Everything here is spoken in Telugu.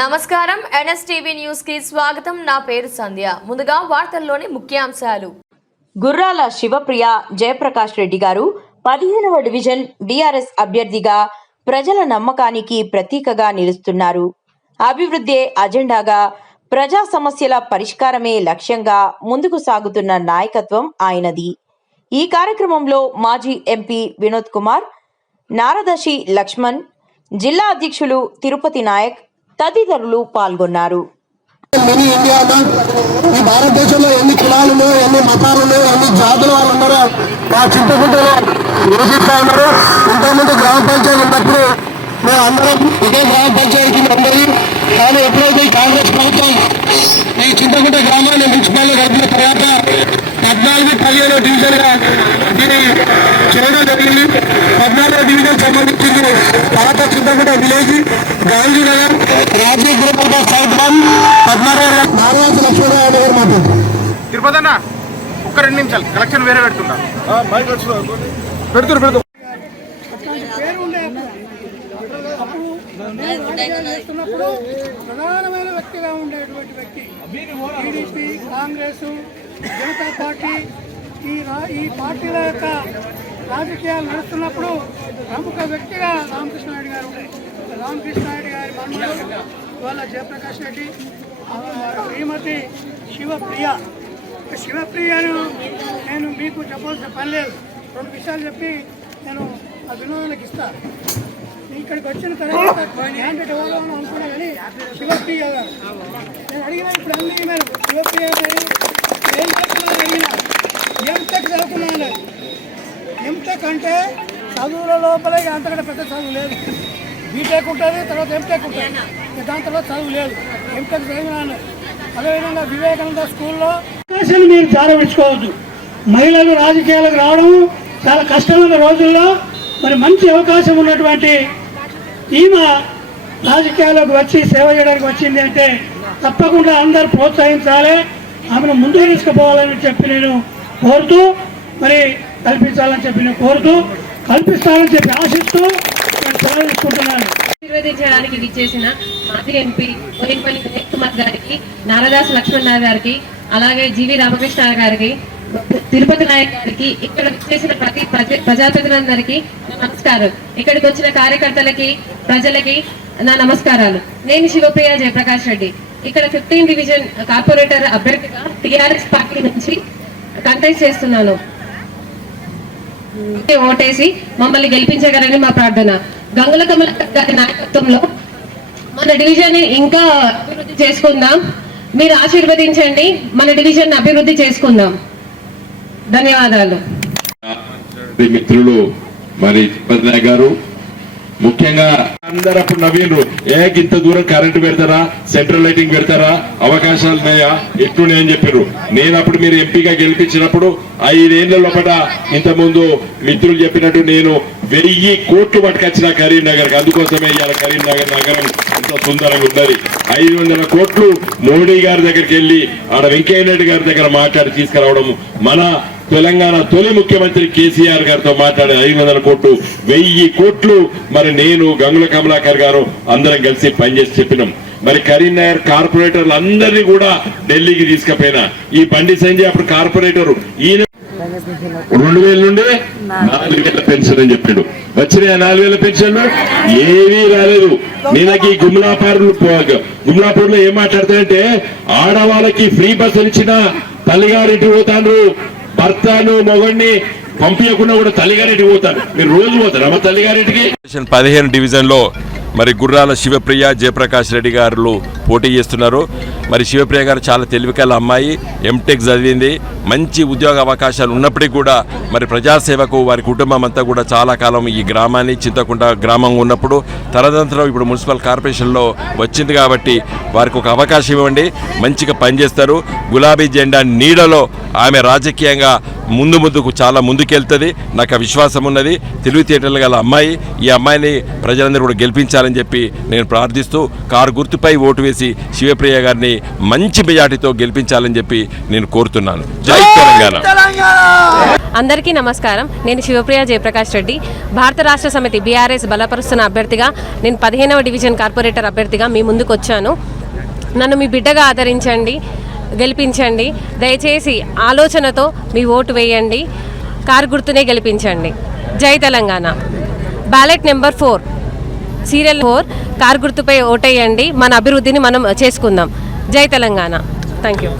నమస్కారం ఎన్ఎస్టీవీ న్యూస్ కి స్వాగతం. నా పేరు సంధ్య. ముందుగా వార్తల్లోని ముఖ్యాంశాలు. గుర్రాల శివప్రియ జయప్రకాష్ రెడ్డి గారు 15వ డివిజన్ బీఆర్ఎస్ అభ్యర్థిగా ప్రజల నమ్మకానికి ప్రతీకగా నిలుస్తున్నారు. అభివృద్ధి అజెండాగా ప్రజా సమస్యల పరిష్కారమే లక్ష్యంగా ముందుకు సాగుతున్న నాయకత్వం ఆయనది. ఈ కార్యక్రమంలో మాజీ ఎంపీ వినోద్ కుమార్, నారదశి లక్ష్మణ్, జిల్లా అధ్యక్షులు తిరుపతి నాయక్ తదితరులు పాల్గొన్నారు. మినీ ఇండియాలో ఈ భారతదేశంలో ఎన్ని కులాలు, ఎన్ని మతాలు, ఎన్ని జాతుల వాళ్ళందరూ మా చింతకుంటలో నివసిస్తా ఉన్నారు. ఇంతకుముందు గ్రామ పంచాయతీ ఉన్నప్పుడు మేము అందరం ఇదే గ్రామ పంచాయతీ అందరి, కానీ ఎప్పుడైతే ఈ కాంగ్రెస్ ప్రభుత్వం ఈ చింతకుంట గ్రామాన్ని మున్సిపాలిటీ గడిపిన తర్వాత 14-15 డివిజన్గా దీన్ని చేయడం జరిగింది. 14వ డివిజన్ సంబంధించింది పాత Chintakunta village, Gandhi Nagar, Rajiv group south 16 Narayana Lakshmanarao garu మాట్లాడుతున్నారు. తిరుపతి అన్న ఒక్క 2 నిమిషాలు కలెక్షన్ వేరే పెడుతున్నా పెడుతున్నారు. చేస్తున్నప్పుడు ప్రధానమైన వ్యక్తిగా ఉండేటువంటి వ్యక్తి టీడీపీ, కాంగ్రెస్, జనతా పార్టీ ఈ పార్టీల యొక్క రాజకీయాలు నడుస్తున్నప్పుడు ప్రముఖ వ్యక్తిగా రామకృష్ణారెడ్డి గారు ఉండే. రామకృష్ణారెడ్డి గారి మనవడు వాళ్ళ జయప్రకాష్ రెడ్డి, శ్రీమతి శివప్రియను నేను మీకు చెప్పాల్సిన పని లేదు. 2 విషయాలు చెప్పి నేను ఆ వినోదానికి ఇస్తాను. ఇక్కడికి వచ్చిన తర్వాత క్యాండిడేట్ ఎవరు అని అనుకున్నా కానీ శివప్రియ గారు నేను అడిగినా. ఇప్పుడు అన్నీ మీరు శివప్రియ గారు ఏం చేస్తున్నారు అడిగినా. ఎంటెక్ చదువుకున్నాను. ఎంటెక్ అంటే చదువుల లోపల అంతకంటే పెద్ద చదువు లేదు. బీటెక్ ఉంటుంది, తర్వాత ఎంటెక్ ఉంటుంది, దాని తర్వాత చదువు లేదు. ఎంటెక్ చదివినాను. అదేవిధంగా వివేకానంద స్కూల్లో అవకాశాలు మీరు జారవించుకోవద్దు. మహిళలు రాజకీయాలకు రావడం చాలా కష్టమైన రోజుల్లో మరి మంచి అవకాశం ఉన్నటువంటి ఈమె రాజకీయాలకు వచ్చి సేవ చేయడానికి వచ్చింది అంటే తప్పకుండా అందరూ ప్రోత్సహించాలి, ఆమెను ముందుకు తీసుకుపోవాలని చెప్పి నేను కోరుతూ, మరి కల్పించాలని చెప్పి నేను కోరుతూ, కల్పిస్తానని చెప్పి ఆశిస్తూ నేను సెలవు తీసుకుంటున్నాను. ఆశీర్వదించడానికి విచ్చేసిన మాజీ ఎంపీ బోయినపల్లి వినోద్ కుమార్ గారికి, నారదాస్ లక్ష్మణ్ గారికి, అలాగే జీవి రామకృష్ణ గారికి, తిరుపతి నాయక్ గారికి, ఇక్కడ విచ్చేసిన ప్రతి ప్రజాప్రతినిధులందరికీ నమస్కారం. ఇక్కడికి వచ్చిన కార్యకర్తలకి, ప్రజలకి నా నమస్కారాలు. నేను శివప్రియ జయప్రకాష్ రెడ్డి. ఇక్కడ 15 డివిజన్ కార్పొరేటర్ అభ్యర్థిగా టీఆర్ఎస్ పార్టీ నుంచి కంటెస్ట్ చేస్తున్నాను. ఓటేసి మమ్మల్ని గెలిపించగలని మా ప్రార్థన. గంగుల కమల గారి నాయకత్వంలో మన డివిజన్ ఇంకా అభివృద్ధి చేసుకుందాం. మీరు ఆశీర్వదించండి, మన డివిజన్ అభివృద్ధి చేసుకుందాం. ధన్యవాదాలు. మిత్రులు మరి తిరుపతి గారు ముఖ్యంగా అందరూ అప్పుడు నవ్విండ్రు, ఇంత దూరం కరెంటు పెడతారా, సెంట్రల్ లైటింగ్ పెడతారా, అవకాశాలు ఉన్నాయా, ఎట్లున్నాయని చెప్పారు. నేను అప్పుడు మీరు ఎంపీగా గెలిపించినప్పుడు 5 ఏళ్ల లోపల ఇంతకుముందు మిత్రులు చెప్పినట్టు నేను 1000 కోట్లు పట్టుకొచ్చిన కరీంనగర్. అందుకోసమే ఇవాళ కరీంనగర్ నగరం ఎంత సుందరంగా ఉన్నది. 500 కోట్లు మోడీ గారి దగ్గరికి వెళ్ళి ఆడ వెంకయ్య నాయుడు గారి దగ్గర మాట్లాడి తీసుకురావడం, మన తెలంగాణ తొలి ముఖ్యమంత్రి కేసీఆర్ గారితో మాట్లాడే 500 కోట్లు, 1000 కోట్లు మరి నేను గంగుల కమలాకర్ గారు అందరం కలిసి పనిచేసి చెప్పినాం. మరి కరీంనగర్ కార్పొరేటర్లు అందరినీ కూడా ఢిల్లీకి తీసుకుపోయినా. ఈ బండి సంజయ్ అప్పుడు కార్పొరేటర్, ఈయన 2000 నుండి 4000 పెన్షన్ అని చెప్పాడు. వచ్చినాయి 4000 పెన్షన్లు ఏవీ రాలేదు. నేనకి గుమ్లాపూర్ లో ఏం మాట్లాడతానంటే, ఆడవాళ్ళకి ఫ్రీ బస్సులు ఇచ్చిన తల్లిగారింటికి పోతాను, భర్తను మొగడిని పంపించకుండా కూడా తల్లిగారింటికి పోతాను. మీరు రోజు పోతారు అమ్మ తల్లిగారింటికి. 15 డివిజన్ లో మరి గుర్రాల శివప్రియ జయప్రకాష్ రెడ్డి గారు పోటీ చేస్తున్నారు. మరి శివప్రియ గారు చాలా తెలివికల అమ్మాయి, ఎంటెక్ చదివింది, మంచి ఉద్యోగ అవకాశాలు ఉన్నప్పటికీ కూడా మరి ప్రజాసేవకు వారి కుటుంబం అంతా కూడా చాలా కాలం ఈ గ్రామాన్ని చింతకుంట గ్రామం ఉన్నప్పుడు తదనంతరం ఇప్పుడు మున్సిపల్ కార్పొరేషన్లో వచ్చింది కాబట్టి వారికి ఒక అవకాశం ఇవ్వండి, మంచిగా పనిచేస్తారు. గులాబీ జెండా నీడలో ఆమె రాజకీయంగా ముందుకు చాలా ముందుకెళ్తుంది, నాకు విశ్వాసం ఉన్నది. తెలివితేటలు గల అమ్మాయి. ఈ అమ్మాయిని ప్రజలందరూ కూడా గెలిపించాలని చెప్పి నేను ప్రార్థిస్తూ కారు గుర్తుపై ఓటు వేసి శివప్రియ గారిని మంచి మెజార్టీతో గెలిపించాలని చెప్పి నేను కోరుతున్నాను. జై తెలంగాణ. అందరికీ నమస్కారం. నేను శివప్రియ జయప్రకాష్ రెడ్డి, భారత రాష్ట్ర సమితి బీఆర్ఎస్ బలపరుస్తున్న అభ్యర్థిగా, నేను 15వ డివిజన్ కార్పొరేటర్ అభ్యర్థిగా మీ ముందుకు వచ్చాను. నన్ను మీ బిడ్డగా ఆదరించండి, గెలిపించండి. దయచేసి ఆలోచనతో మీ ఓటు వేయండి, కారు గుర్తునే గెలిపించండి. జై Telangana. Ballot number 4, serial 4, car గుర్తుపై ఓటేయండి. మన అభివృద్ధిని మనం చేసుకుందాం. జై తెలంగాణ. Thank you.